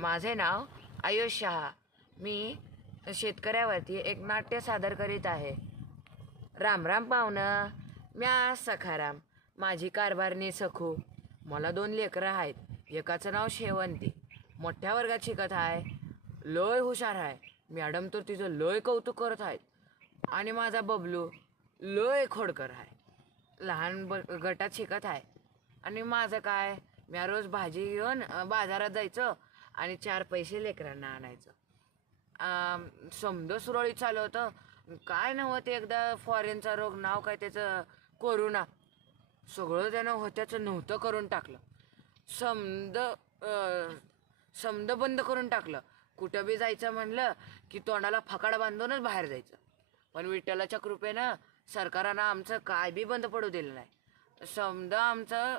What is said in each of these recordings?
माझे नाव आयुष शहा. मी शेतकऱ्यावरती एक नाट्य सादर करीत आहे. राम राम पाहुणं. म्या सखाराम, माझी कारभारणी सखू. मला 2 लेकरं आहेत. एकाचं नाव शेवंती, मोठ्या वर्गात शिकत आहे, लय हुशार आहे. मॅडम तर तिचं लय कौतुक करत आहेत. आणि माझा बबलू लय खोडकर आहे, लहान गटात शिकत आहे. आणि माझं काय, म्या रोज भाजी घेऊन बाजारात जायचं आणि 4 पैसे लेकरांना आणायचं. समजा सुरळीत चालू होतं. काय नव्हतं, एकदा फॉरेनचा रोग, नाव काय त्याचं, कोरोना, सगळं त्यानं होत्याचं नव्हतं करून टाकलं. समद बंद करून टाकलं. कुठं बी जायचं म्हणलं की तोंडाला फकाड बांधूनच बाहेर जायचं. पण विठ्ठलाच्या कृपेनं सरकारानं आमचं काय बी बंद पडू दिलं नाही. समजा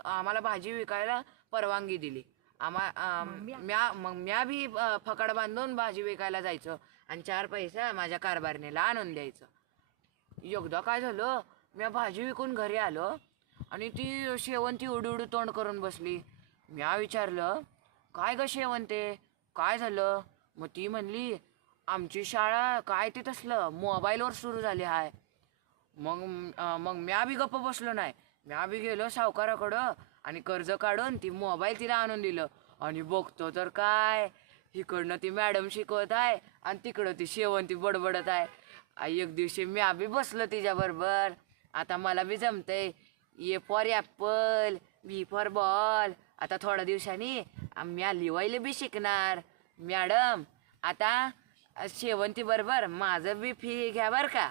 आम्हाला भाजी विकायला परवानगी दिली. म्या बी फकाड बांधून भाजी विकायला जायचं आणि 4 पैसा माझ्या कारभारणीला आणून द्यायचं. एकदा काय झालं, म्या भाजी विकून घरी आलो आणि ती शेवंती उडू तोंड करून बसली. म्या विचारलं, काय ग शेवंते, काय झालं? मग ती म्हणली, आमची शाळा काय ते तसलं मोबाईलवर सुरू झाली आहे. मग म्या बी गप्प बसलो नाही. म्या बी गेलो सावकाराकडं आणि कर्ज काढून ती मोबाईल तिला आणून दिलं. आणि बघतो तर काय, इकडनं ती मॅडम शिकवत आहे आणि तिकडं ती शेवंती बडबडत आहे. एक दिवशी म्या बी बसलो तिच्याबरोबर. आता मला बी जमतंय. A for apple, B for ball. आता थोड्या दिवसांनी म्या लिवायला बी शिकणार. मॅडम, आता शेवंती बरोबर माझं बी फी घ्या बरं का.